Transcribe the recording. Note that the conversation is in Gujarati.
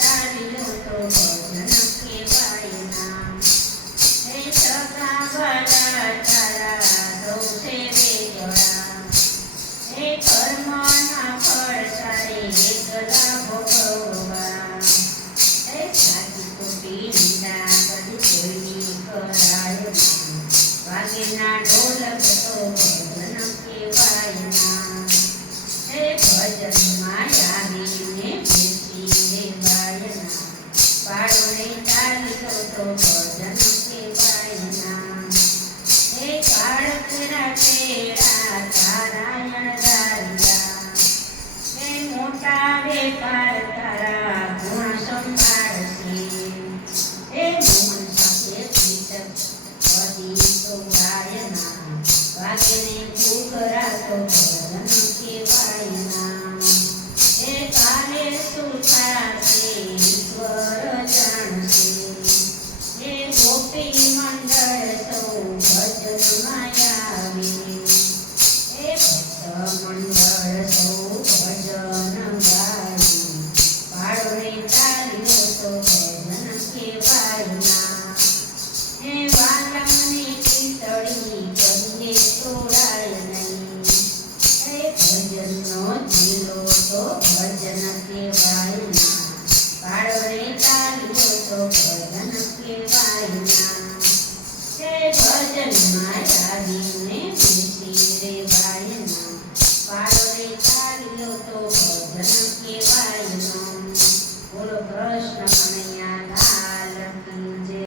તારીઓ તો ભજન કેવાયના હે સગા વાલા તારા સૌસે વેજળા હે કર્મના ફળ તારે એકલા ભોગવવા હે સાચી ખોટી નિંદા કદી કોઈની કરાય ના વાગેના ઢોલક તો ભજન કેવાયના હે ભજનમાં આવીને બેસી રે બાયના પાડોને તારી તો